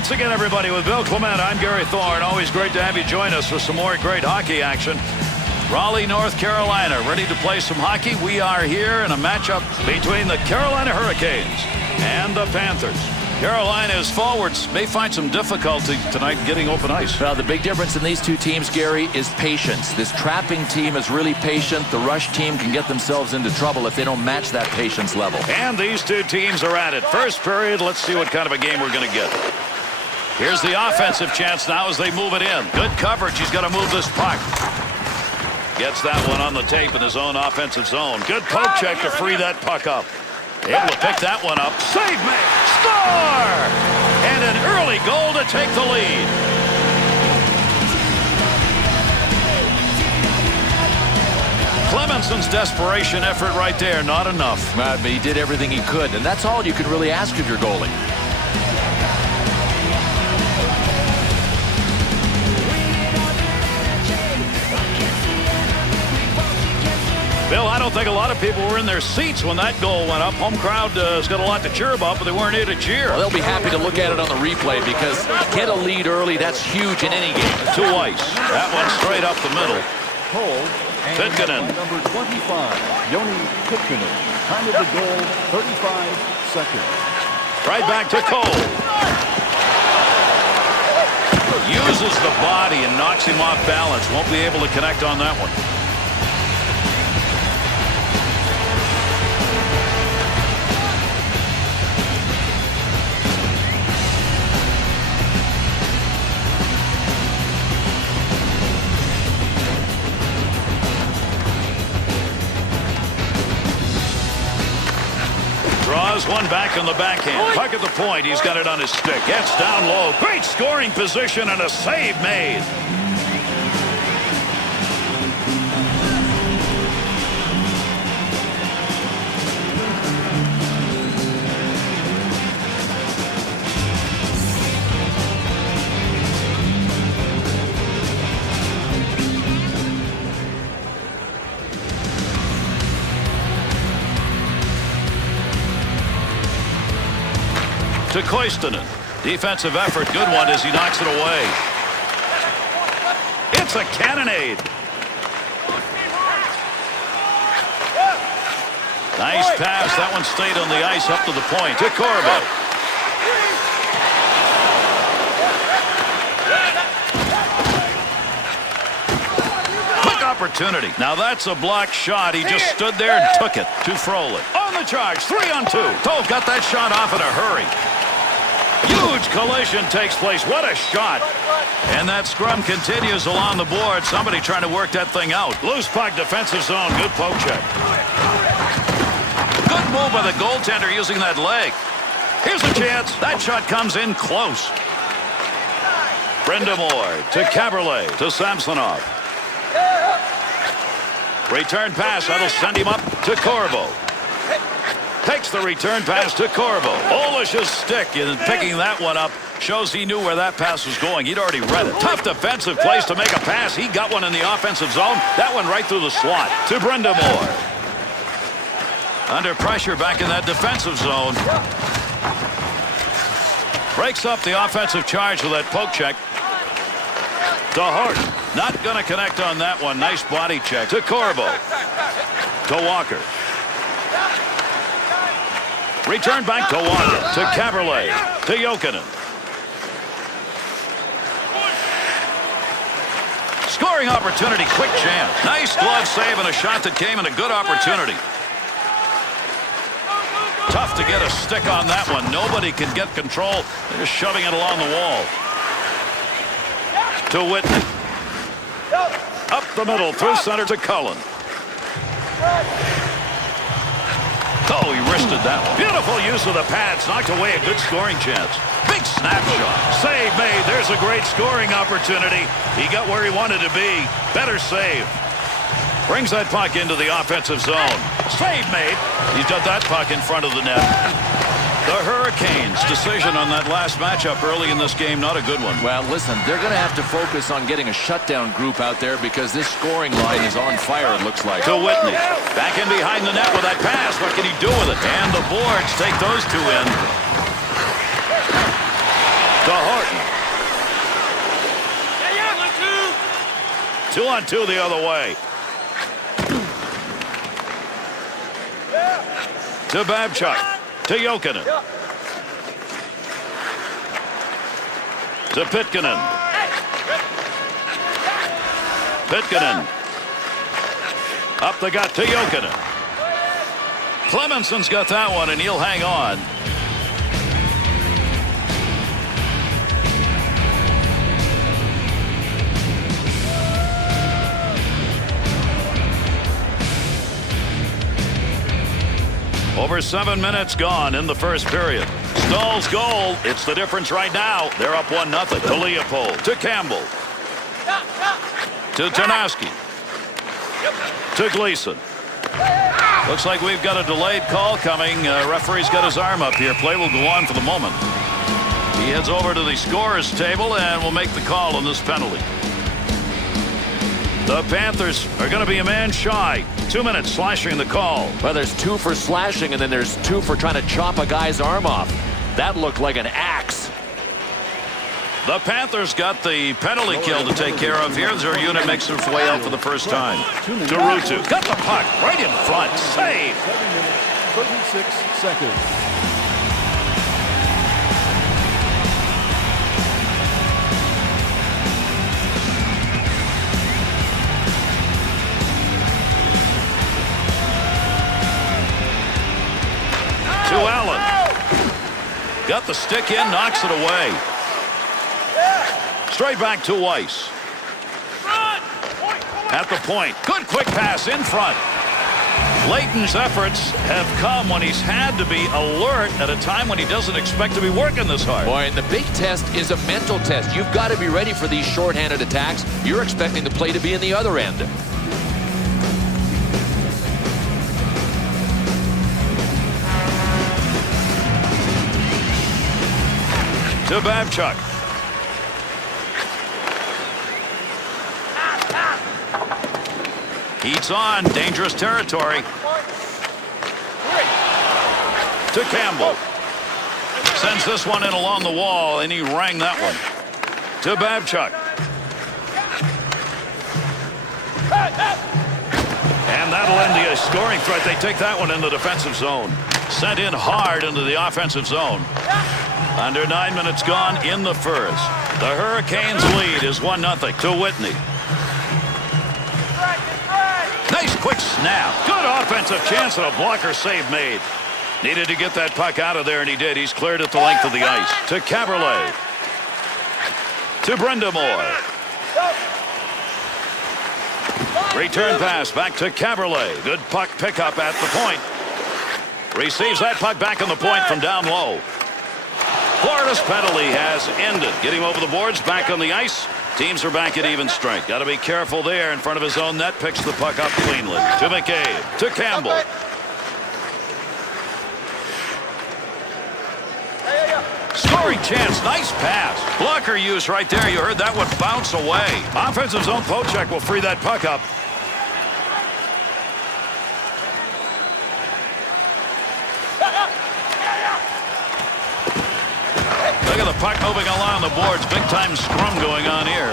Once again, everybody, with Bill Clement, I'm Gary Thorne. Always great to have you join us for some more great hockey action. Raleigh, North Carolina, ready to play some hockey. We are here in a matchup between the Carolina Hurricanes and the Panthers. Carolina's forwards may find some difficulty tonight getting open ice. Well, the big difference in these two teams, Gary, is patience. This trapping team is really patient. The rush team can get themselves into trouble if they don't match that patience level. And these two teams are at it. First period, let's see what kind of a game we're going to get. Here's the offensive chance now as they move it in. Good coverage. He's got to move this puck. Gets that one on the tape in his own offensive zone. Good poke check to free that puck up. Able to pick that one up. Save me. Score! And an early goal to take the lead. Clemenson's desperation effort right there. Not enough. But he did everything he could, and that's all you can really ask of your goalie. Bill, I don't think a lot of people were in their seats when that goal went up. Home crowd has got a lot to cheer about, but they weren't here to cheer. Well, they'll be happy to look at it on the replay because get a lead early, that's huge in any game. To Weiss. That one straight up the middle. Cole and Pitkanen. number 25, Yoni Pitkanen. Time of the goal, 35 seconds. Right back to Cole. Uses the body and knocks him off balance. Won't be able to connect on that one. Draws one back on the backhand. Puck at the point. He's got it on his stick. Gets down low. Great scoring position and a save made. To Koistinen. Defensive effort. Good one as he knocks it away. It's a cannonade. Nice pass. That one stayed on the ice up to the point. To Corbo. Quick opportunity. Now that's a blocked shot. He just stood there and took it to Froley. On the charge. 3-on-2. Tove got that shot off in a hurry. Huge collision takes place. What a shot. And that scrum continues along the board. Somebody trying to work that thing out. Loose puck, defensive zone. Good poke check. Good move by the goaltender using that leg. Here's a chance. That shot comes in close. Brind'Amour to Caberlet to Samsonov. Return pass. That'll send him up to Corbo. Takes the return pass to Corbo. Olish's stick in picking that one up shows he knew where that pass was going. He'd already read it. Tough defensive place to make a pass. He got one in the offensive zone. That one right through the slot to Brind'Amour. Under pressure back in that defensive zone. Breaks up the offensive charge with that poke check. To Hart. Not going to connect on that one. Nice body check to Corbo. To Walker. Return back to Walker. To Caberlet. To Jokinen. Scoring opportunity. Quick chance. Nice glove save and a shot that came in a good opportunity. Tough to get a stick on that one. Nobody can get control. They're just shoving it along the wall. To Whitney. Up the middle. Through center to Cullen. Oh, he wristed that one. Beautiful use of the pads. Knocked away a good scoring chance. Big snapshot. Save made. There's a great scoring opportunity. He got where he wanted to be. Better save. Brings that puck into the offensive zone. Save made. He's got that puck in front of the net. The Hurricanes' decision on that last matchup early in this game, not a good one. Well, listen, they're going to have to focus on getting a shutdown group out there because this scoring line is on fire, it looks like. To Whitney. Back in behind the net with that pass. What can he do with it? And the boards take those two in. To Hart. 2-on-2 the other way. To Babchuk. To Jokinen. To Pitkanen. Pitkanen. Up the gut to Jokinen. Clemenson's got that one, and he'll hang on. Over 7 minutes gone in the first period. Stahl's goal. It's the difference right now. They're up 1-0. To Leopold. To Campbell. To Tanaski. To Gleason. Looks like we've got a delayed call coming. Referee's got his arm up here. Play will go on for the moment. He heads over to the scorer's table and will make the call on this penalty. The Panthers are going to be a man shy. 2 minutes slashing the call. Well, there's 2 for slashing, and then there's 2 for trying to chop a guy's arm off. That looked like an axe. The Panthers got the penalty kill to take care of here as their unit makes its way out for the first time. Derutu got the puck right in front. Save. 7 minutes, 36 seconds. To Allen. Got the stick in, knocks it away. Straight back to Weiss. At the point. Good quick pass in front. Leighton's efforts have come when he's had to be alert at a time when he doesn't expect to be working this hard. Boy, and the big test is a mental test. You've got to be ready for these shorthanded attacks. You're expecting the play to be in the other end. To Babchuk. Heats on. Dangerous territory. To Campbell. Sends this one in along the wall, and he rang that one. To Babchuk. And that'll end the scoring threat. They take that one in the defensive zone. Sent in hard into the offensive zone. Under 9 minutes gone in the first. The Hurricanes lead is 1-0 to Whitney. Nice quick snap. Good offensive chance and a blocker save made. Needed to get that puck out of there, and he did. He's cleared at the length of the ice. To Caberlet. To Brendamore. Return pass back to Caberlet. Good puck pickup at the point. Receives that puck back on the point from down low. Florida's penalty has ended. Getting over the boards, back on the ice. Teams are back at even strength. Got to be careful there in front of his own net. Picks the puck up cleanly. To McCabe. To Campbell. Scoring chance. Nice pass. Blocker use right there. You heard that one bounce away. Offensive zone fore-check will free that puck up. Look at the puck moving along the boards. Big time scrum going on here.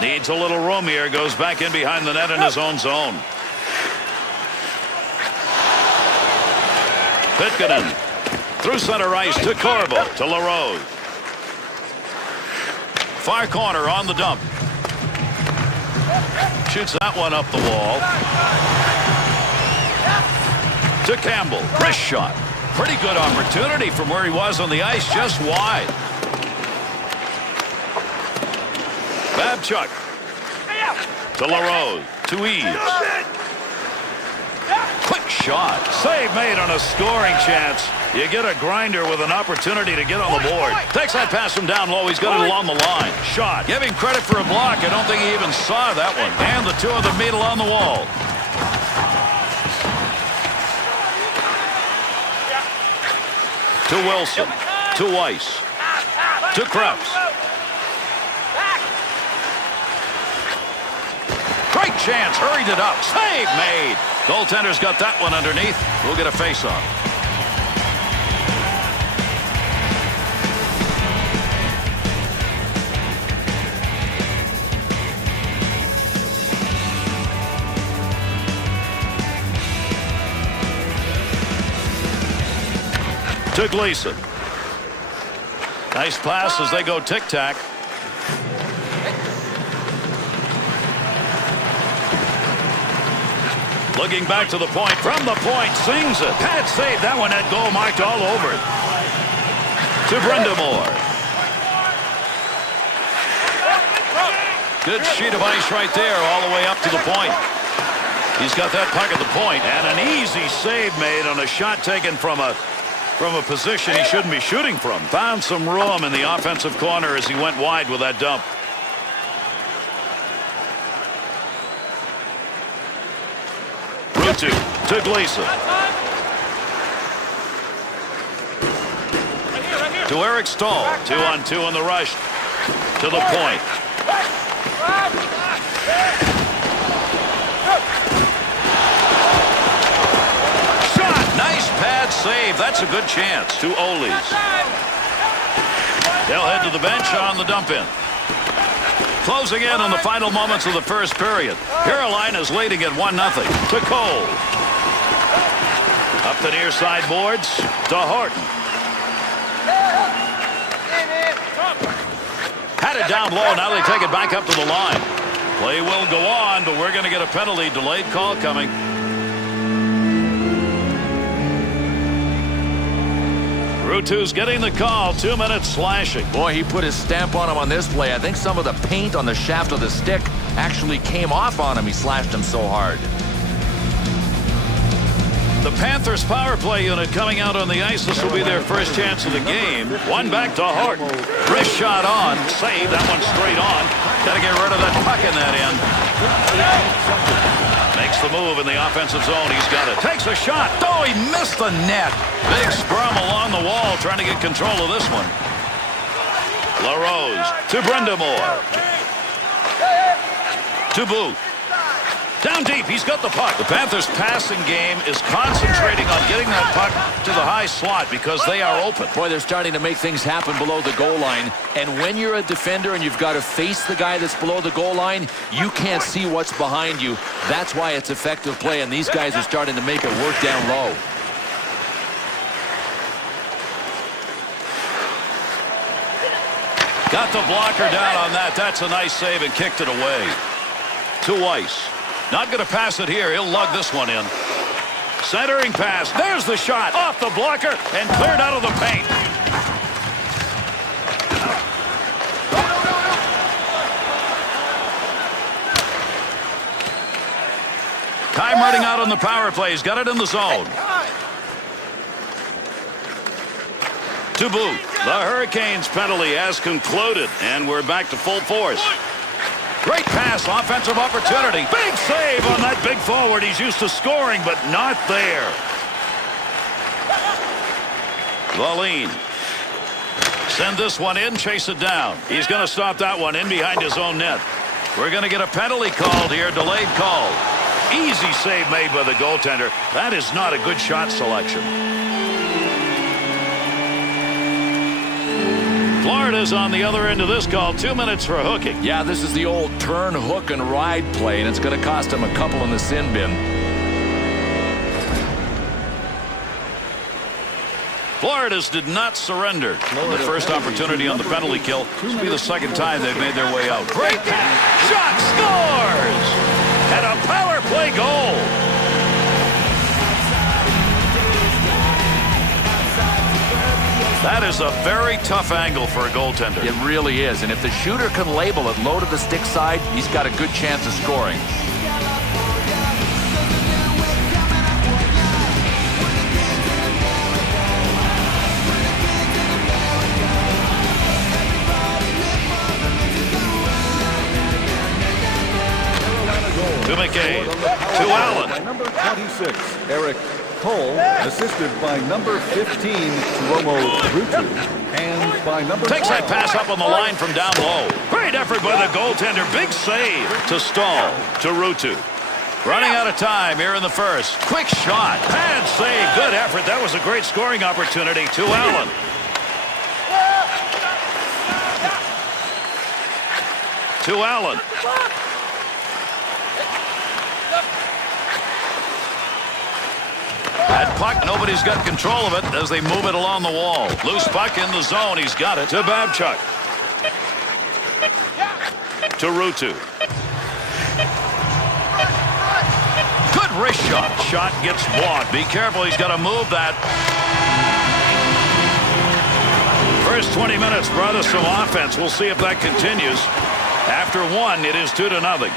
Needs a little room here. Goes back in behind the net in his own zone. Pitkanen. Through center ice to Corbo. To LaRose. Far corner on the dump. Shoots that one up the wall. To Campbell. Wrist shot. Pretty good opportunity from where he was on the ice, just wide. Babchuk. To LaRose. To Eves. Quick shot. Save made on a scoring chance. You get a grinder with an opportunity to get on the board. Takes that pass from down low. He's got it along the line. Shot. Give him credit for a block. I don't think he even saw that one. And the two of them meet along the wall. To Wilson. To Weiss. To Krebs. Great chance. Hurried it up. Save made. Goaltender's got that one underneath. We'll get a face-off. to Gleason. Nice pass as they go tic-tac. Looking back to the point. From the point, sings it. Pad save. That one had goal marked all over it. To Brindamore. Good sheet of ice right there all the way up to the point. He's got that puck at the point, and an easy save made on a shot taken from a position he shouldn't be shooting from. Found some room in the offensive corner as he went wide with that dump. To Gleason. To Eric Stahl. 2-on-2 on the rush. To the point. Shot. Nice pad save. That's a good chance. To Oles. They'll head to the bench on the dump in. Closing in on the final moments of the first period. Carolina's leading at 1-0. To Cole. Up the near side boards to Horton. Had it down low. Now they take it back up to the line. Play will go on, but we're going to get a penalty. Delayed call coming. Ruutu's getting the call. 2 minutes slashing. Boy, he put his stamp on him on this play. I think some of the paint on the shaft of the stick actually came off on him. He slashed him so hard. The Panthers power play unit coming out on the ice. This will be their first chance of the game. One back to Horton. Wrist shot on. Save. That one straight on. Got to get rid of that puck in that end. Makes the move in the offensive zone. He's got it. Takes a shot. Oh, he missed the net. Big scrum along the wall trying to get control of this one. LaRose to Brindamore. To Booth. Down deep, he's got the puck. The Panthers' passing game is concentrating on getting that puck to the high slot because they are open. Boy, they're starting to make things happen below the goal line. And when you're a defender and you've got to face the guy that's below the goal line, you can't see what's behind you. That's why it's effective play, and these guys are starting to make it work down low. Got the blocker down on that. That's a nice save and kicked it away. To Weiss. Not going to pass it here. He'll lug this one in. Centering pass. There's the shot. Off the blocker and cleared out of the paint. Time running out on the power play. He's got it in the zone. To Booth. The Hurricanes penalty has concluded, and we're back to full force. Great pass, offensive opportunity. Big save on that big forward. He's used to scoring, but not there. Valine. Send this one in, chase it down. He's going to stop that one in behind his own net. We're going to get a penalty called here, delayed call. Easy save made by the goaltender. That is not a good shot selection. Florida's on the other end of this call. 2 minutes for hooking. Yeah, this is the old turn, hook, and ride play, and it's going to cost him a couple in the sin bin. Florida's did not surrender. The first opportunity on the penalty kill. This will be the second time they've made their way out. Great pass. Shot scores! And a power play goal. That is a very tough angle for a goaltender. It really is, and if the shooter can label it low to the stick side, he's got a good chance of scoring. To McCabe. To Allen. By number 26, Eric Cole, assisted by number 15, Romo Ruutu, and by number 12. Takes that pass up on the line from down low. Great effort by the goaltender. Big save to Stahl. To Ruutu. Running out of time here in the first. Quick shot. Bad save. Good effort. That was a great scoring opportunity. To Allen. To Allen. That puck, nobody's got control of it as they move it along the wall. Loose puck in the zone. He's got it to Babchuk. To Ruutu. Good wrist shot. Shot gets blocked. Be careful. He's got to move that. First 20 minutes brought us some offense. We'll see if that continues. After one, it is 2-0.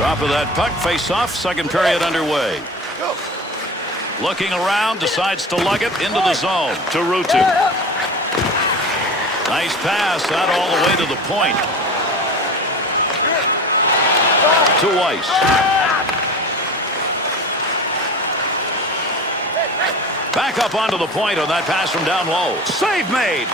Drop of that puck, face off, second period underway. Looking around, decides to lug it into the zone to Ruutu. Nice pass, that all the way to the point. To Weiss. Back up onto the point on that pass from down low. Save made.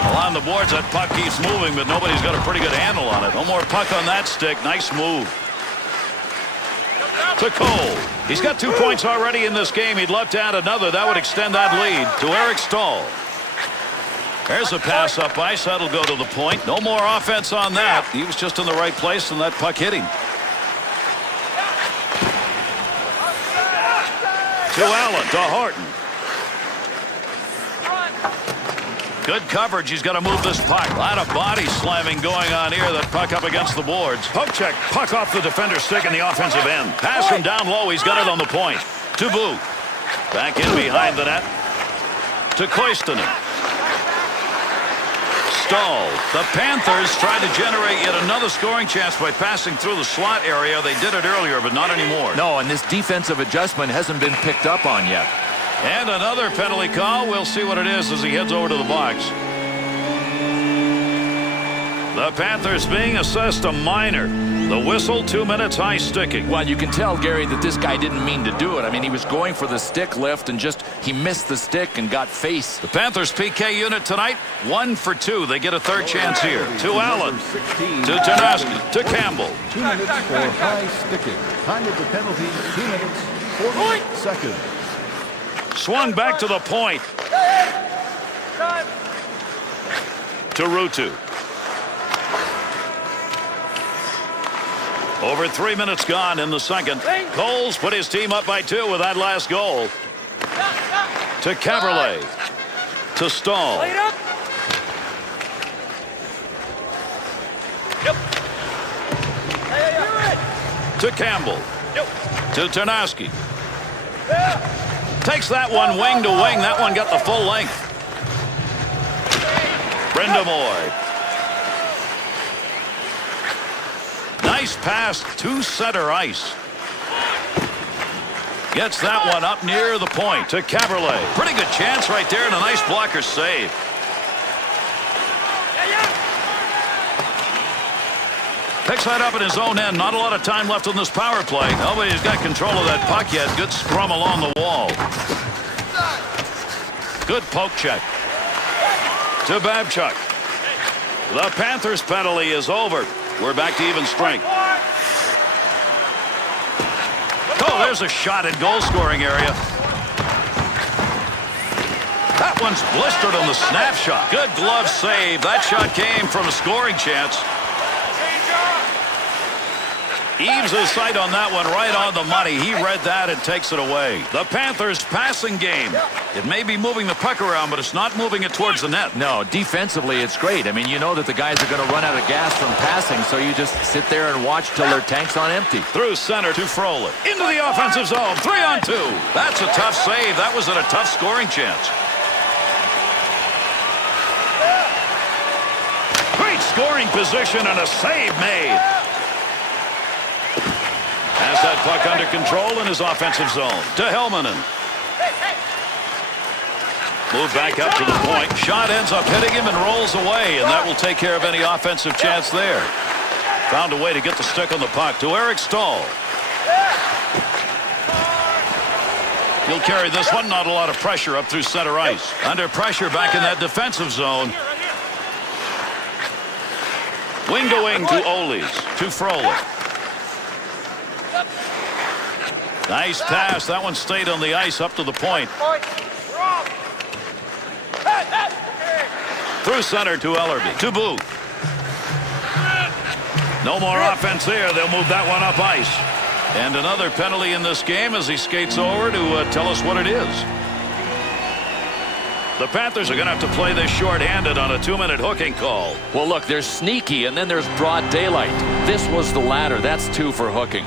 Well, on the boards, that puck keeps moving, but nobody's got a pretty good handle on it. No more puck on that stick. Nice move. To Cole. He's got 2 points already in this game. He'd love to add another. That would extend that lead to Eric Staal. There's a pass up ice. That'll go to the point. No more offense on that. He was just in the right place, and that puck hit him. To Allen. To Horton. Good coverage. He's got to move this puck. A lot of body slamming going on here. That puck up against the boards. Poke check. Puck off the defender's stick in the offensive end. Pass from down low. He's got it on the point. To Boo. Back in behind the net. To Koistinen. Staal. The Panthers trying to generate yet another scoring chance by passing through the slot area. They did it earlier, but not anymore. No, and this defensive adjustment hasn't been picked up on yet. And another penalty call. We'll see what it is as he heads over to the box. The Panthers being assessed a minor. The whistle, 2 minutes, high sticking. Well, you can tell, Gary, that this guy didn't mean to do it. I mean, he was going for the stick lift and he missed the stick and got face. The Panthers PK unit tonight, 1 for 2. They get a third chance here. To Allen. To Tanaski. To Campbell. 2 minutes for high sticking. Time of the penalty, 2 minutes, 40 seconds. Swung back to the point. To Ruutu. Over 3 minutes gone in the second. Coles put his team up by 2 with that last goal. To Caberlet. To Staal. To Campbell. To Tanaski. Takes that one wing to wing. That one got the full length. Brind'Amour. Nice pass to center ice. Gets that one up near the point to Caberlet. Pretty good chance right there and a nice blocker save. Picks that up in his own end. Not a lot of time left on this power play. Nobody's got control of that puck yet. Good scrum along the wall. Good poke check. To Babchuk. The Panthers penalty is over. We're back to even strength. Oh, there's a shot in goal scoring area. That one's blistered on the snap shot. Good glove save. That shot came from a scoring chance. Eaves his sight on that one right on the money. He read that and takes it away. The Panthers passing game. It may be moving the puck around, but it's not moving it towards the net. No, defensively it's great. I mean, you know that the guys are going to run out of gas from passing, so you just sit there and watch till their tank's on empty. Through center to Frolik. Into the offensive zone. 3-on-2. That's a tough save. That was at a tough scoring chance. Great scoring position and a save made. Has that puck under control in his offensive zone. To Helmanen. Move back up to the point. Shot ends up hitting him and rolls away, and that will take care of any offensive chance there. Found a way to get the stick on the puck to Eric Stahl. He'll carry this one. Not a lot of pressure up through center ice. Under pressure back in that defensive zone. Wing to wing to Oles. To Frolik. Nice pass. That one stayed on the ice up to the point. Through center to Ellerby. To Booth. No more offense there. They'll move that one up ice. And another penalty in this game as he skates over to tell us what it is. The Panthers are going to have to play this short-handed on a 2-minute hooking call. Well, look, there's sneaky, and then there's broad daylight. This was the latter. That's 2 for hooking.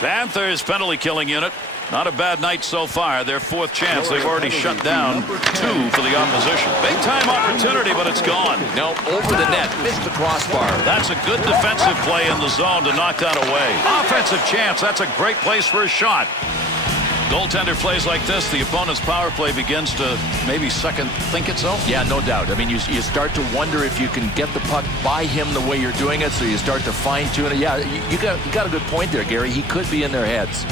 Panthers penalty killing unit. Not a bad night so far. Their 4th chance. They've already shut down 2 for the opposition. Big time opportunity, but it's gone. No, over the net. Missed the crossbar. That's a good defensive play in the zone to knock that away. Offensive chance. That's a great place for a shot. Goaltender plays like this, the opponent's power play begins to maybe second think itself. Yeah, no doubt. I mean, you start to wonder if you can get the puck by him the way you're doing it, so you start to fine-tune it. Yeah, you got a good point there, Gary. He could be in their heads.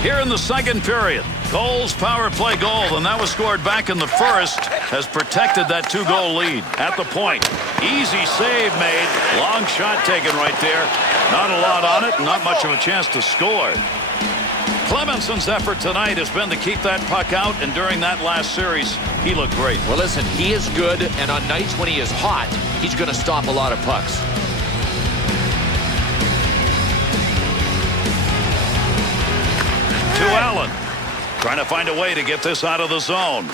Here in the second period, Cole's power play goal, and that was scored back in the first, has protected that 2-goal lead. At the point, easy save made. Long shot taken right there. Not a lot on it, not much of a chance to score. Clemenson's effort tonight has been to keep that puck out, and during that last series, he looked great. Well, listen, he is good, and on nights when he is hot, he's going to stop a lot of pucks. To Allen. Trying to find a way to get this out of the zone.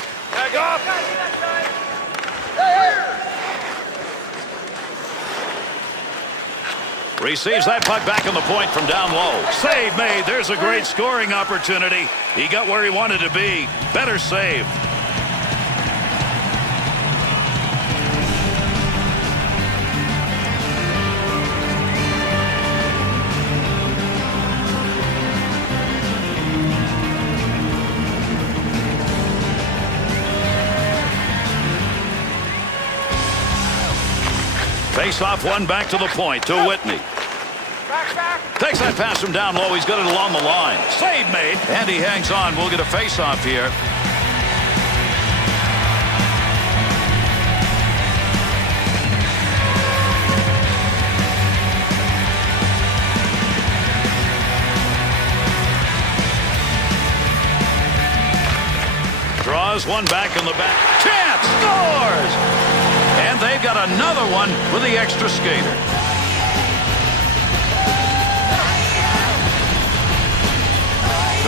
Receives that puck back on the point from down low. Save made. There's a great scoring opportunity. He got where he wanted to be. Better save. Face off one back to the point to Whitney. Takes that pass from down low. He's got it along the line. Save made. And he hangs on. We'll get a face off here. Draws one back in the back. Chance scores! And they've got another one with the extra skater.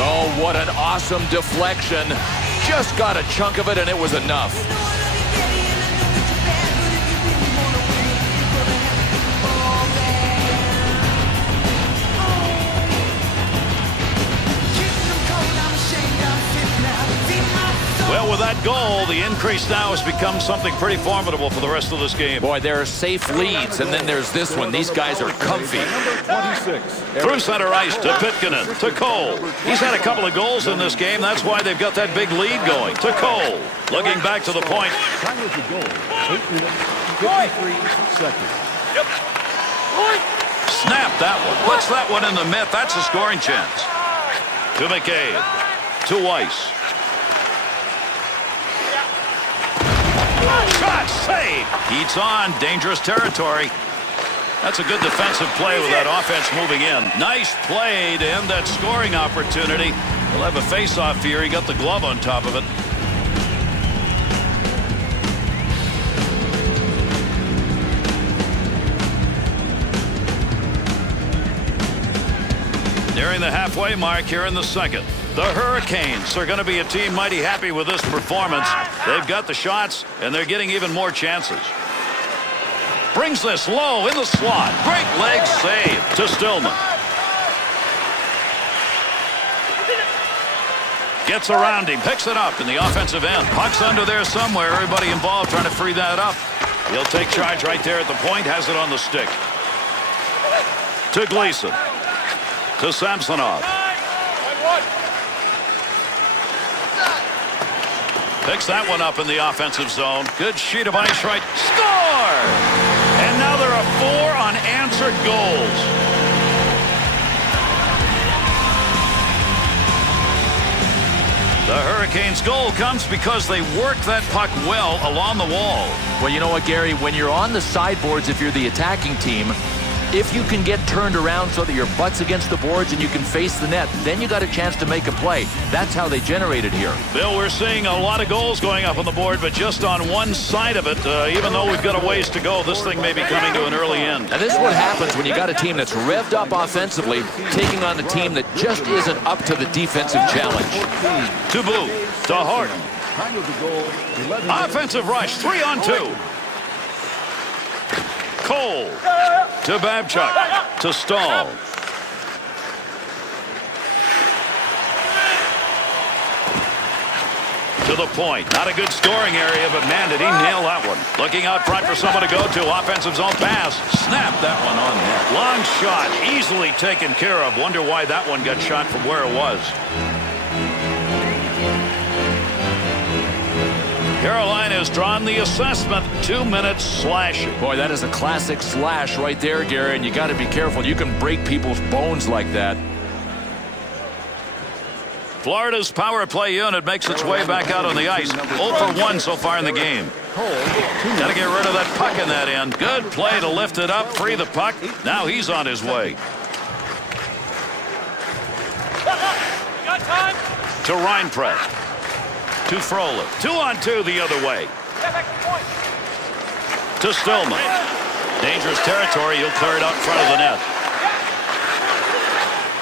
Oh, what an awesome deflection. Just got a chunk of it, and it was enough. Well, with that goal, the increase now has become something pretty formidable for the rest of this game. Boy, there are safe leads, and then there's this one. These guys are comfy. Through center ice to Pitkanen, to Cole. He's had a couple of goals in this game. That's why they've got that big lead going. To Cole. Looking back to the point. Time of the goal, 8 minutes, 53 seconds. Snap that one. Puts that one in the net. That's a scoring chance. To McCabe. To Weiss. Shot save. Heats on. Dangerous territory. That's a good defensive play with that offense moving in. Nice play to end that scoring opportunity. We'll have a face-off here. He got the glove on top of it. nearing the halfway mark here in the second. The Hurricanes are going to be a team mighty happy with this performance. They've got the shots, and they're getting even more chances. Brings this low in the slot. Great leg save to Stillman. Gets around him, picks it up in the offensive end. Puck's under there somewhere. Everybody involved trying to free that up. He'll take charge right there at the point. Has it on the stick. To Gleason. To Samsonov. Picks that one up in the offensive zone. Good sheet of ice right. Score! And now there are 4 unanswered goals. The Hurricanes' goal comes because they work that puck well along the wall. Well, you know what, Gary? When you're on the sideboards, if you're the attacking team, if you can get turned around so that your butt's against the boards and you can face the net, then you got a chance to make a play. That's how they generated here. Bill, we're seeing a lot of goals going up on the board, but just on one side of it. Even though we've got a ways to go, this thing may be coming to an early end. And this is what happens when you got a team that's revved up offensively, taking on a team that just isn't up to the defensive challenge. To Boo. To Horton. Offensive rush. 3-on-2. Cole. To Babchuk. To Stahl. To the point. Not a good scoring area, but man, did he nail that one. Looking out front for someone to go to. Offensive zone pass. Snap that one on net. Long shot. Easily taken care of. Wonder why that one got shot from where it was. Carolina has drawn the assessment. 2 minutes slashing. Boy, that is a classic slash right there, Gary, and you got to be careful. You can break people's bones like that. Florida's power play unit makes its way back out on the ice. 0 for 1 so far in the game. Got to get rid of that puck in that end. Good play to lift it up, free the puck. Now he's on his way. To Reinprecht. To Frolik. 2-on-2 the other way. To Stillman. Dangerous territory. He'll clear it out in front of the net.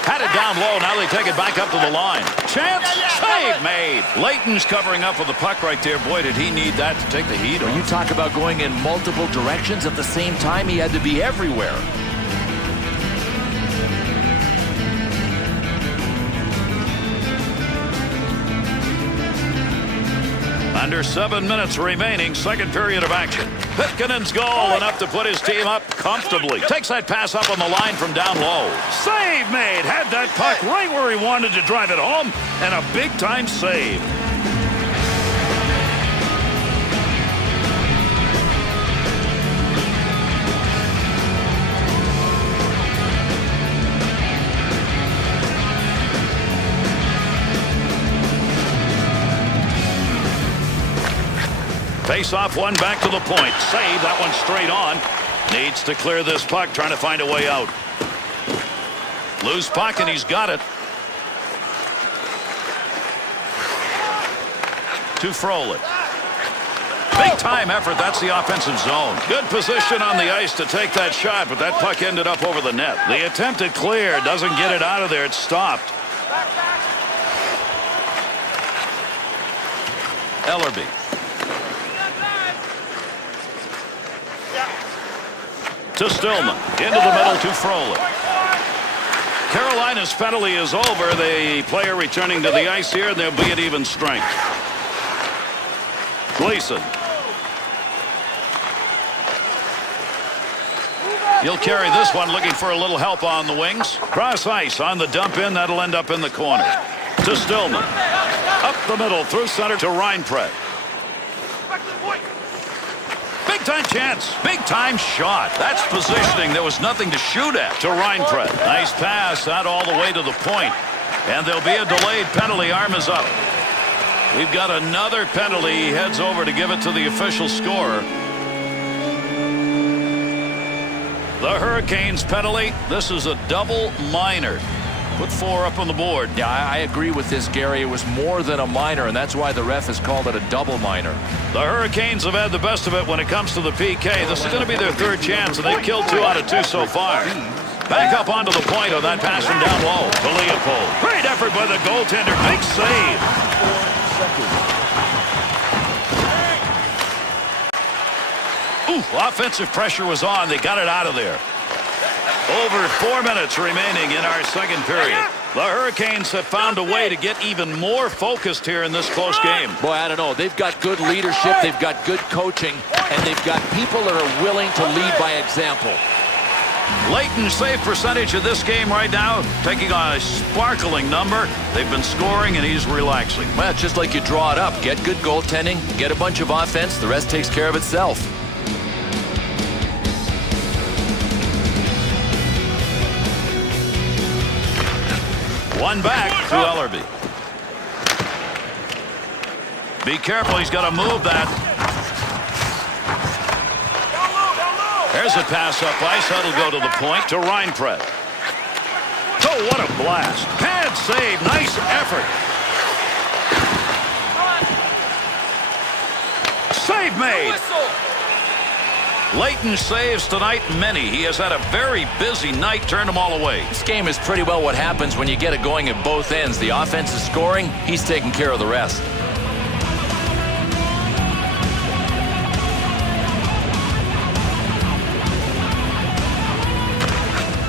Had it down low. Now they take it back up to the line. Chance. Save made. Leighton's covering up with the puck right there. Boy, did he need that to take the heat on. When you talk about going in multiple directions at the same time, he had to be everywhere. Under 7 minutes remaining, second period of action. Pitkanen's goal, enough to put his team up comfortably. Takes that pass up on the line from down low. Save made. Had that puck right where he wanted to drive it home, and a big-time save. Face off one back to the point. Save that one straight on. Needs to clear this puck, trying to find a way out. Loose puck, and he's got it. To Frolik. Big time effort. That's the offensive zone. Good position on the ice to take that shot, but that puck ended up over the net. The attempted clear doesn't get it out of there. It's stopped. Ellerby. To Stillman. Into the middle to Frolik. Carolina's penalty is over. The player returning to the ice here, and they'll be at even strength. Gleason. He'll carry this one, looking for a little help on the wings. Cross ice on the dump in. That'll end up in the corner. To Stillman. Up the middle, through center to Reinprecht. Big-time chance. Big-time shot. That's positioning. There was nothing to shoot at. To Reinprecht. Nice pass out all the way to the point. And there'll be a delayed penalty. Arm is up. We've got another penalty. He heads over to give it to the official scorer. The Hurricanes penalty. This is a double minor. Put 4 up on the board. Yeah, I agree with this, Gary. It was more than a minor, and that's why the ref has called it a double minor. The Hurricanes have had the best of it when it comes to the PK. This is going to be their third chance, and they've killed 2 out of 2 so far. Back up onto the point on that pass from down low to Leopold. Great effort by the goaltender. Big save. Ooh, offensive pressure was on. They got it out of there. Over 4 minutes remaining in our second period. The Hurricanes have found a way to get even more focused here in this close game. Boy, I don't know. They've got good leadership. They've got good coaching. And they've got people that are willing to lead by example. Leighton's save percentage of this game right now, taking on a sparkling number. They've been scoring, and he's relaxing. Well, it's just like you draw it up. Get good goaltending, get a bunch of offense. The rest takes care of itself. One back to Ellerby. Be careful, he's got to move that. There's a pass up ice. That'll go to the point to Reinpret. Oh, what a blast. Pad save. Nice effort. Save made. Leighton saves tonight, many. He has had a very busy night, turned them all away. This game is pretty well what happens when you get it going at both ends. The offense is scoring, he's taking care of the rest.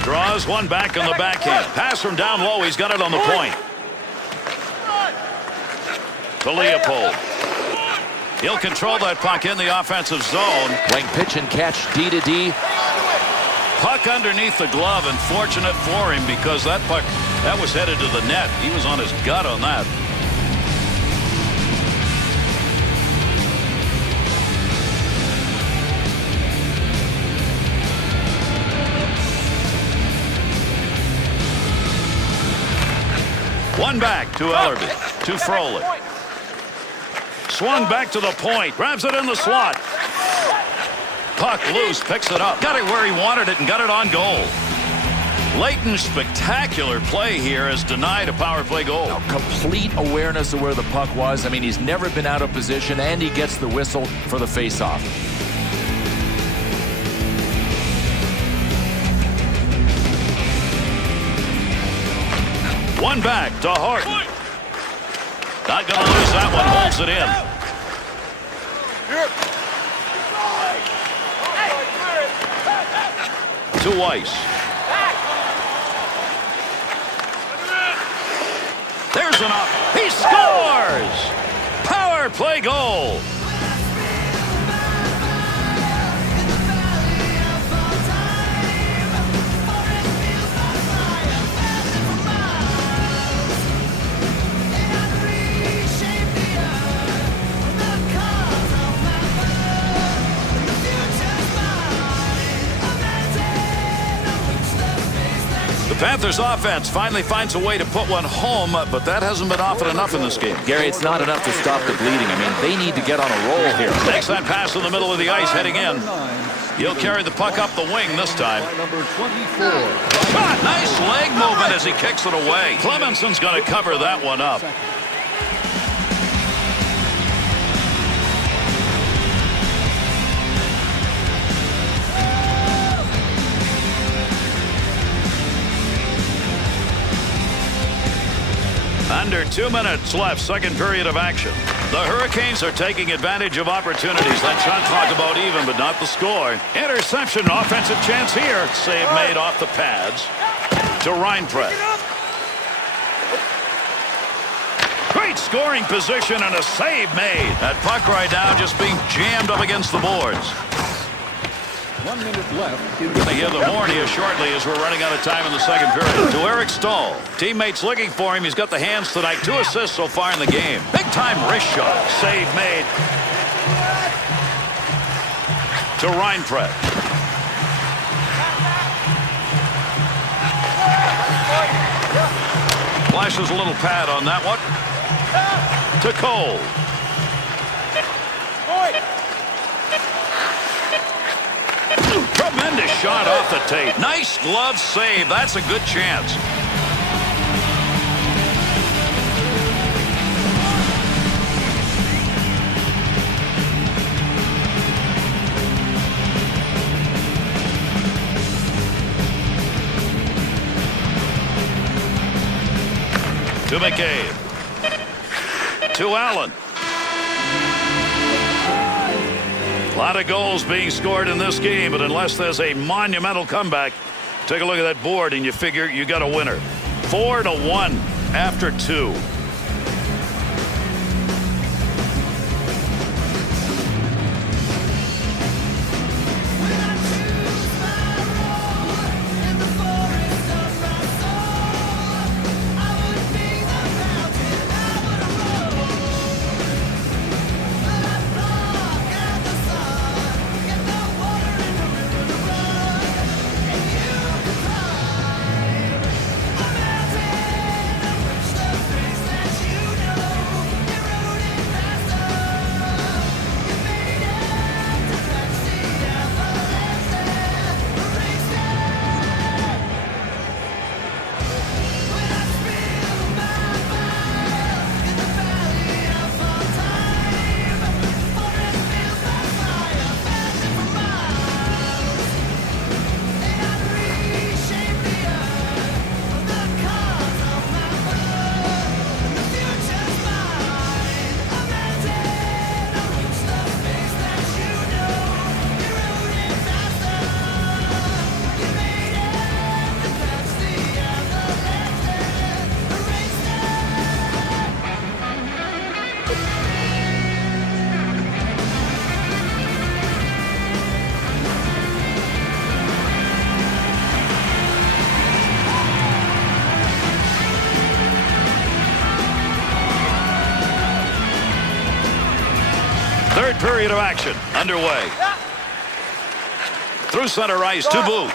Draws one back on the backhand. Pass from down low, he's got it on the point. To Leopold. He'll control that puck in the offensive zone. Playing pitch and catch D to D. Puck underneath the glove, and fortunate for him because that puck, that was headed to the net. He was on his gut on that. One back to Ellerby, to Froley. Swung back to the point, grabs it in the slot. Puck loose, picks it up. Got it where he wanted it and got it on goal. Leighton's spectacular play here has denied a power play goal. Now, complete awareness of where the puck was. I mean, he's never been out of position, and he gets the whistle for the faceoff. One back to Horton. Not going to lose that one, holds it in. To Weiss. There's an up. He scores! Power play goal. The Panthers offense finally finds a way to put one home, but that hasn't been often enough in this game. Gary, it's not enough to stop the bleeding. I mean, they need to get on a roll here. Takes that pass in the middle of the ice, heading in. He'll carry the puck up the wing this time. Shot, nice leg movement as he kicks it away. Clemenson's going to cover that one up. Under 2 minutes left, second period of action. The Hurricanes are taking advantage of opportunities. That shot talk about even, but not the score. Interception, offensive chance here. Save made off the pads to Reinpret. Great scoring position and a save made. That puck right now just being jammed up against the boards. 1 minute left. Going to hear the horn here shortly as we're running out of time in the second period. To Eric Stahl. Teammates looking for him. He's got the hands tonight. 2 assists so far in the game. Big time wrist shot. Save made. To Reinpret. Flashes a little pad on that one. To Cole. Tremendous shot off the tape. Nice glove save. That's a good chance. To McCabe. To Allen. A lot of goals being scored in this game, but unless there's a monumental comeback, take a look at that board and you figure you got a winner. 4-1 after 2. Third period of action underway. Through center ice to Booth.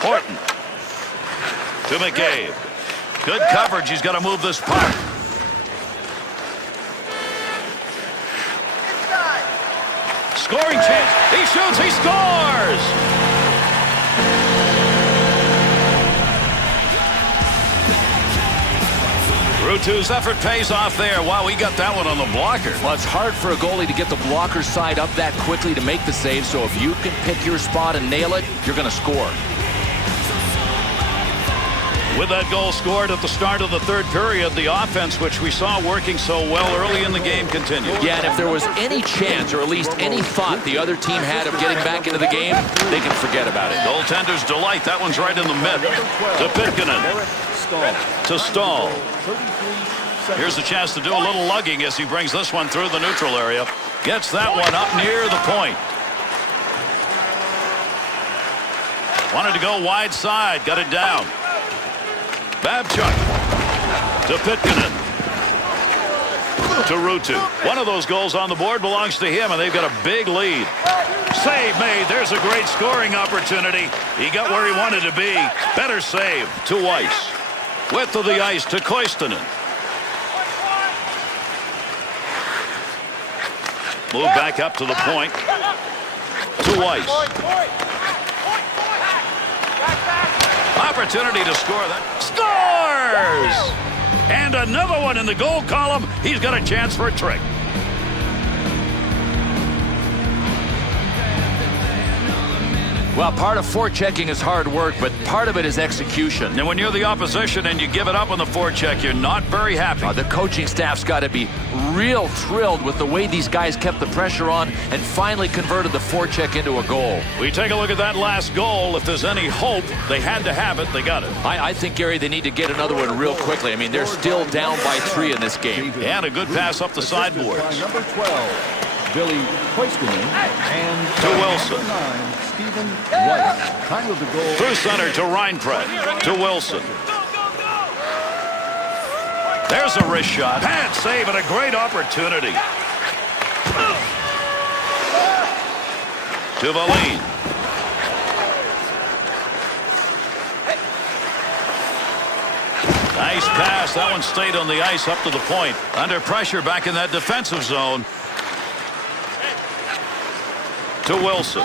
Horton. To McCabe. Good coverage. He's got to move this puck. Scoring chance. He shoots. He scores. Ruutu's effort pays off there. Wow, he got that one on the blocker. Well, it's hard for a goalie to get the blocker side up that quickly to make the save, so if you can pick your spot and nail it, you're going to score. With that goal scored at the start of the third period, the offense, which we saw working so well early in the game, continued. Yeah, and if there was any chance or at least any thought the other team had of getting back into the game, they can forget about it. Goaltender's delight. That one's right in the mid. To Pitkanen. To Stahl. Here's a chance to do a little lugging as he brings this one through the neutral area. Gets that one up near the point. Wanted to go wide side. Got it down. Babchuk. To Pitkanen. To Ruutu. One of those goals on the board belongs to him, and they've got a big lead. Save made. There's a great scoring opportunity. He got where he wanted to be. Better save. To Weiss. Width of the ice to Koistinen. Move back up to the point. To Weiss. Opportunity to score that. Scores! And another one in the goal column. He's got a chance for a trick. Well, part of forechecking is hard work, but part of it is execution. And when you're the opposition and you give it up on the forecheck, you're not very happy. The coaching staff's got to be real thrilled with the way these guys kept the pressure on and finally converted the forecheck into a goal. We take a look at that last goal. If there's any hope, they had to have it. They got it. I think, Gary, they need to get another one real quickly. I mean, they're still down by 3 in this game. And a good pass up the sideboards. By number 12, Billy Koistinen, and to Wilson. 9, Stephen Weiss. Time of the goal. Through center to Reinpret. To Wilson. There's a wrist shot. Pad save and a great opportunity. To Valine. Nice pass. That one stayed on the ice up to the point. Under pressure back in that defensive zone. To Wilson.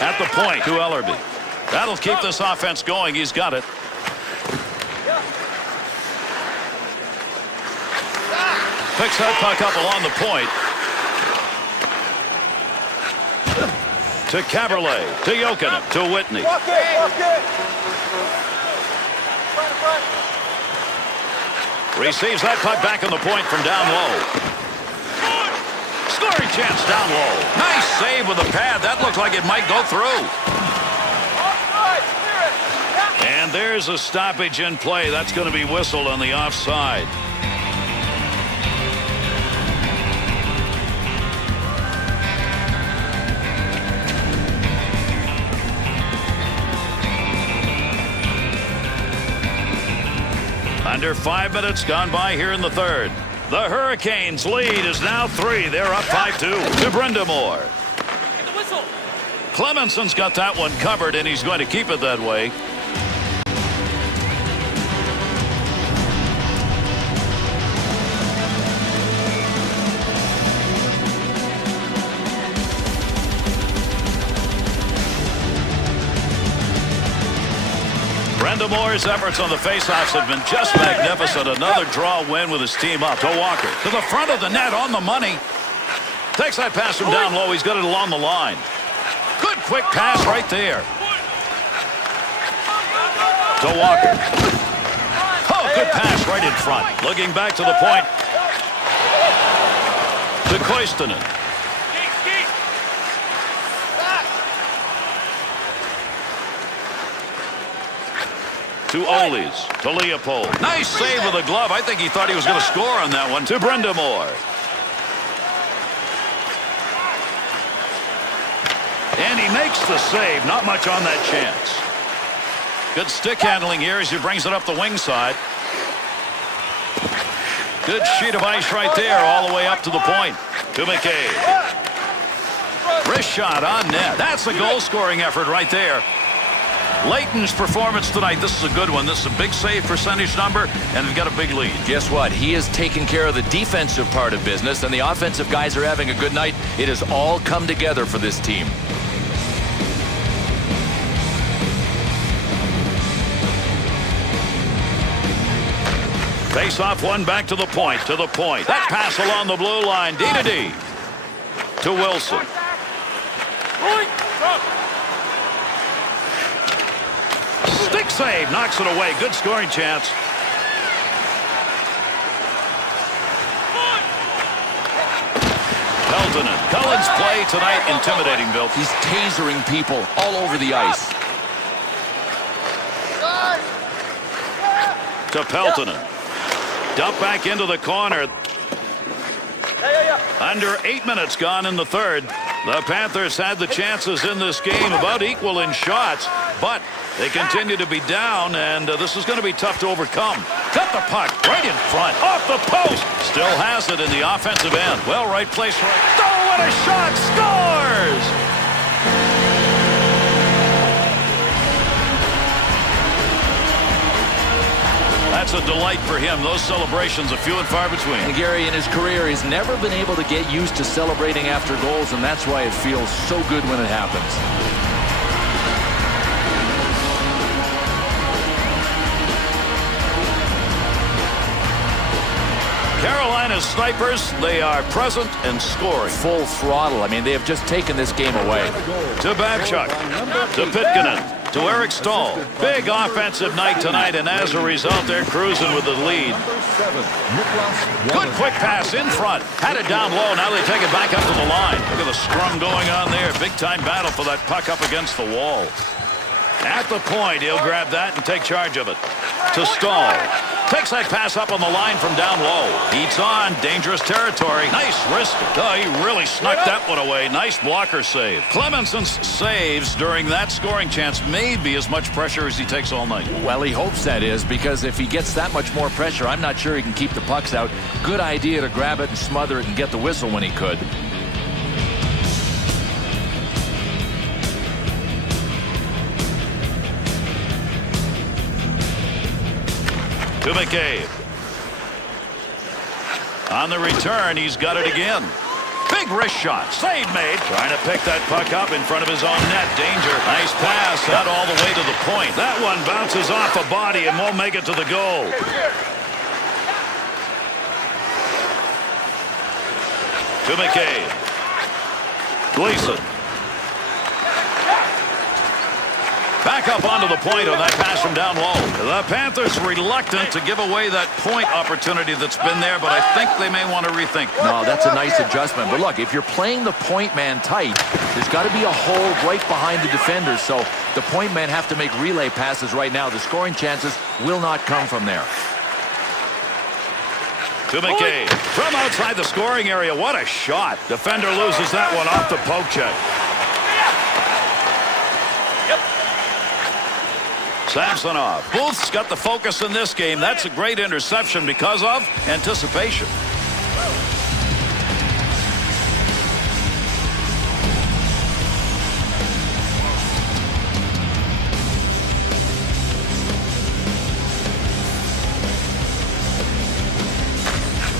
At the point to Ellerby. That'll keep this offense going. He's got it. Picks that puck up along the point. To Caberlet. To Jokinen. To Whitney. Walk it. Receives that puck back on the point from down low. Scoring chance down low. Nice save with the pad. That looked like it might go through. And there's a stoppage in play. That's going to be whistled on the offside. Under 5 minutes gone by here in the third. The Hurricanes' lead is now 3. They're up 5-2 to Brindamore. Clemenson's got that one covered, and he's going to keep it that way. Brendamore's efforts on the faceoffs have been just magnificent. Another draw win with his team up. To Walker. To the front of the net on the money. Takes that pass from down low. He's got it along the line. Good quick pass right there. To Walker. Oh, good pass right in front. Looking back to the point. To Koistinen. To Oles. To Leopold. Nice save with the glove. I think he thought he was going to score on that one. To Brindamore. And he makes the save. Not much on that chance. Good stick handling here as he brings it up the wing side. Good sheet of ice right there all the way up to the point. To McCabe. Wrist shot on net. That's a goal-scoring effort right there. Leighton's performance tonight, this is a good one. This is a big save percentage number, and they've got a big lead. Guess what? He is taking care of the defensive part of business, and the offensive guys are having a good night. It has all come together for this team. Face off one back to the point. To the point. That pass along the blue line. D to D. To Wilson. Stick save. Knocks it away. Good scoring chance. Peltonen. Cullen's play tonight intimidating, Bill. He's tasering people all over the ice. To Peltonen. Dump back into the corner. Under 8 minutes gone in the third. The Panthers had the chances in this game, about equal in shots, but they continue to be down, and this is going to be tough to overcome. Got the puck right in front, off the post. Still has it in the offensive end. Well, right place, right. Oh, what a shot! Scores! That's a delight for him. Those celebrations are few and far between. And Gary, in his career, he's never been able to get used to celebrating after goals, and that's why it feels so good when it happens. Carolina's snipers, they are present and scoring. Full throttle. I mean, they have just taken this game away. To Babchuk. To Pitkanen. To Eric Stahl. Big offensive night tonight, and as a result, they're cruising with the lead. Good quick pass in front. Had it down low. Now they take it back up to the line. Look at the scrum going on there. Big-time battle for that puck up against the wall. At the point, he'll grab that and take charge of it. To Stahl. Takes that pass up on the line from down low. Beats on. Dangerous territory. Nice wrist. Oh, he really snuck that one away. Nice blocker save. Clemenson's saves during that scoring chance may be as much pressure as he takes all night. Well, he hopes that is, because if he gets that much more pressure, I'm not sure he can keep the pucks out. Good idea to grab it and smother it and get the whistle when he could. To McCabe. On the return, he's got it again. Big wrist shot. Save made. Trying to pick that puck up in front of his own net. Danger. Nice pass. Out all the way to the point. That one bounces off a body and won't make it to the goal. To McCabe. Gleason. Back up onto the point on that pass from down low. The Panthers reluctant to give away that point opportunity that's been there, but I think they may want to rethink. No, that's a nice adjustment. But look, if you're playing the point man tight, there's got to be a hole right behind the defenders. So the point men have to make relay passes right now. The scoring chances will not come from there. To McCabe. From outside the scoring area. What a shot. Defender loses that one off the poke check. Samsonov. Booth's got the focus in this game. That's a great interception because of anticipation.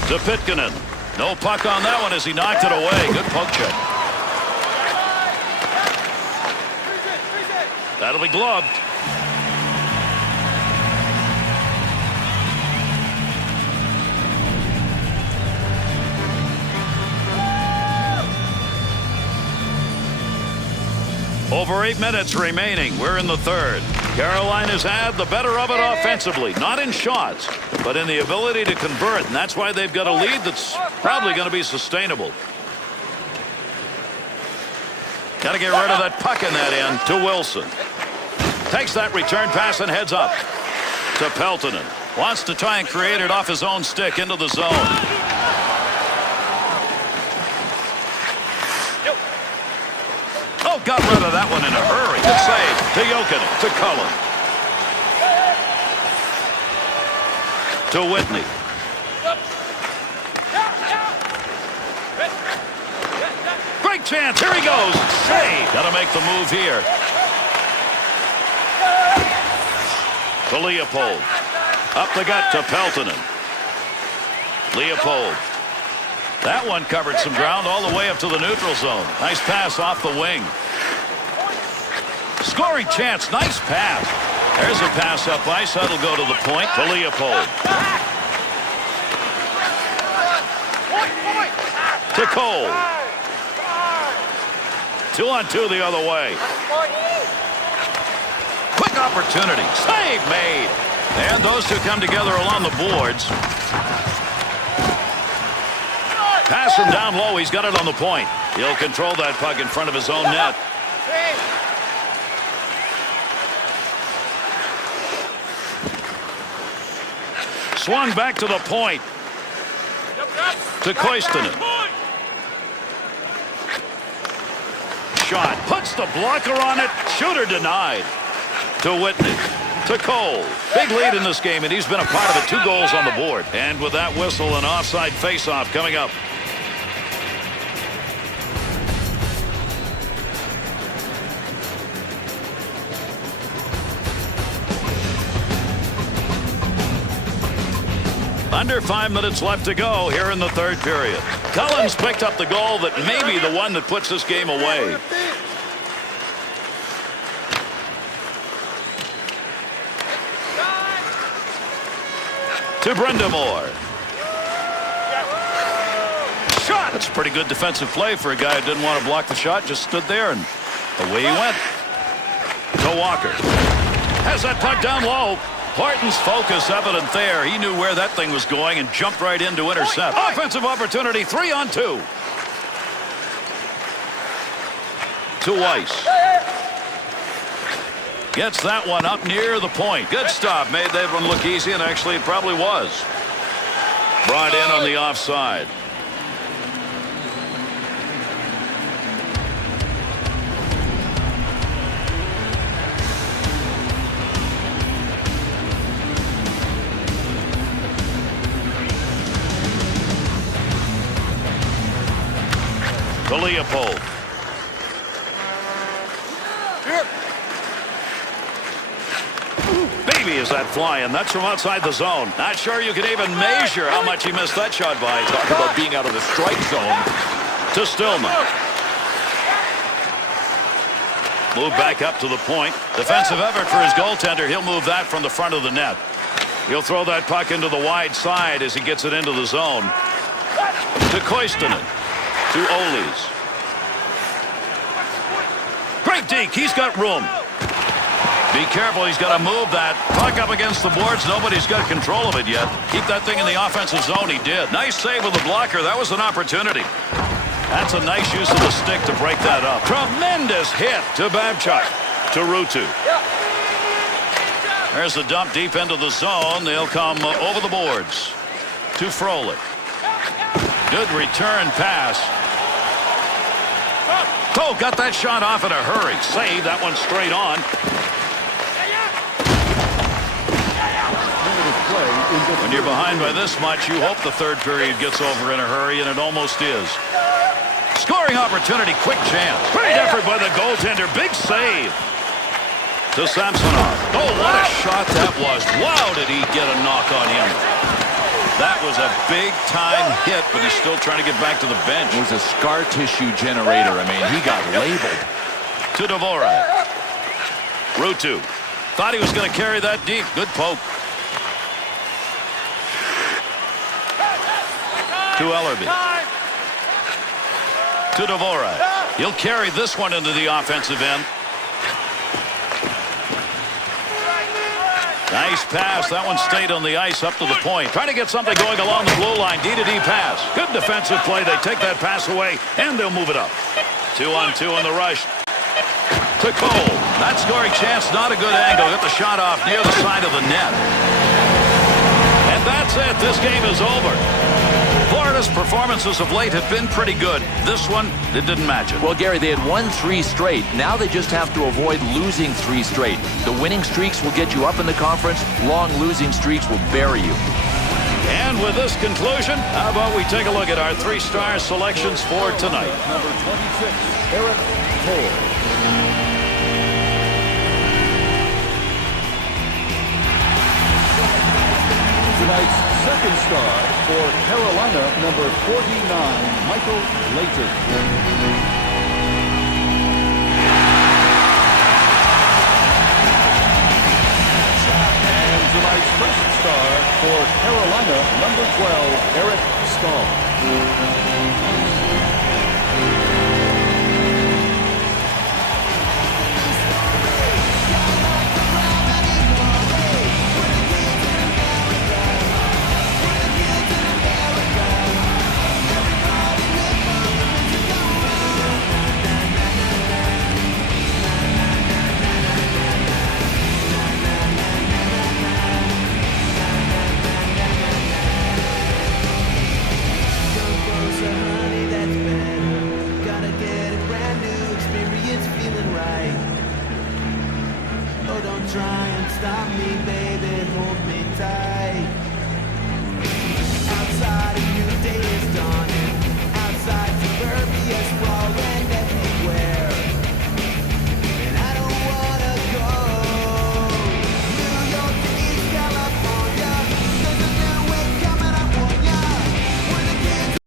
To Pitkanen. No puck on that one as he knocked it away. Good poke check. That'll be gloved. Over 8 minutes remaining. We're in the third. Carolina's had the better of it offensively. Not in shots, but in the ability to convert. And that's why they've got a lead that's probably going to be sustainable. Got to get rid of that puck in that end to Wilson. Takes that return pass and heads up to Peltonen. Wants to try and create it off his own stick into the zone. Oh, got rid of that one in a hurry. Good save to Jokinen, to Cullen. To Whitney. Great chance. Here he goes. Save. Got to make the move here. To Leopold. Up the gut to Peltonen. Leopold. That one covered some ground all the way up to the neutral zone. Nice pass off the wing. Scoring chance. Nice pass. There's a pass up ice. That'll go to the point to Leopold. To Cole. 2-on-2 the other way. Quick opportunity. Save made. And those two come together along the boards. Pass from down low. He's got it on the point. He'll control that puck in front of his own net. Swung back to the point. To Koistinen. Shot. Puts the blocker on it. Shooter denied. To Whitney. To Cole. Big lead in this game, and he's been a part of it. 2 goals on the board. And with that whistle, an offside faceoff coming up. Under 5 minutes left to go here in the third period. Collins picked up the goal that may be the one that puts this game away. To Brindamore. Shot! That's a pretty good defensive play for a guy who didn't want to block the shot. Just stood there and away he went. To Walker. Has that puck down low. Horton's focus evident there. He knew where that thing was going and jumped right in to intercept. Offensive opportunity, 3-on-2. To Weiss. Gets that one up near the point. Good stop. Made that one look easy, and actually it probably was. Brought in on the offside. To Leopold. Baby, is that flying. That's from outside the zone. Not sure you can even measure how much he missed that shot by. Talk about being out of the strike zone. To Stillman. Move back up to the point. Defensive effort for his goaltender. He'll move that from the front of the net. He'll throw that puck into the wide side as he gets it into the zone. To Koistinen. To Oles. Great deke. He's got room. Be careful, he's got to move that. Puck up against the boards. Nobody's got control of it yet. Keep that thing in the offensive zone. He did. Nice save with the blocker. That was an opportunity. That's a nice use of the stick to break that up. Tremendous hit to Babchuk. To Ruutu. There's a dump deep into the zone. They'll come over the boards. To Frolik. Good return pass. Oh, got that shot off in a hurry. Save that one straight on. When you're behind by this much, you hope the third period gets over in a hurry, and it almost is. Scoring opportunity, quick chance. Great effort by the goaltender. Big save. To Samsonov. Oh, what a shot that was. Wow, did he get a knock on him. That was a big-time hit, but he's still trying to get back to the bench. It was a scar tissue generator. I mean, he got labeled. To Dvorak. Ruutu. Thought he was going to carry that deep. Good poke. To Ellerby. To Dvorak. He'll carry this one into the offensive end. Nice pass. That one stayed on the ice up to the point. Trying to get something going along the blue line. D-to-D pass. Good defensive play. They take that pass away, and they'll move it up. 2-on-2 in the rush. To Cole. That scoring chance, not a good angle. Got the shot off near the side of the net. And that's it. This game is over. Florida's performances of late have been pretty good. This one, it didn't match it. Well, Gary, they had won 3 straight. Now they just have to avoid losing 3 straight. The winning streaks will get you up in the conference. Long losing streaks will bury you. And with this conclusion, how about we take a look at our 3-star selections for tonight. Number 26, Eric Cole. Tonight's second star for Carolina, number 49, Michael Layton. And tonight's first star for Carolina, number 12, Eric Stahl.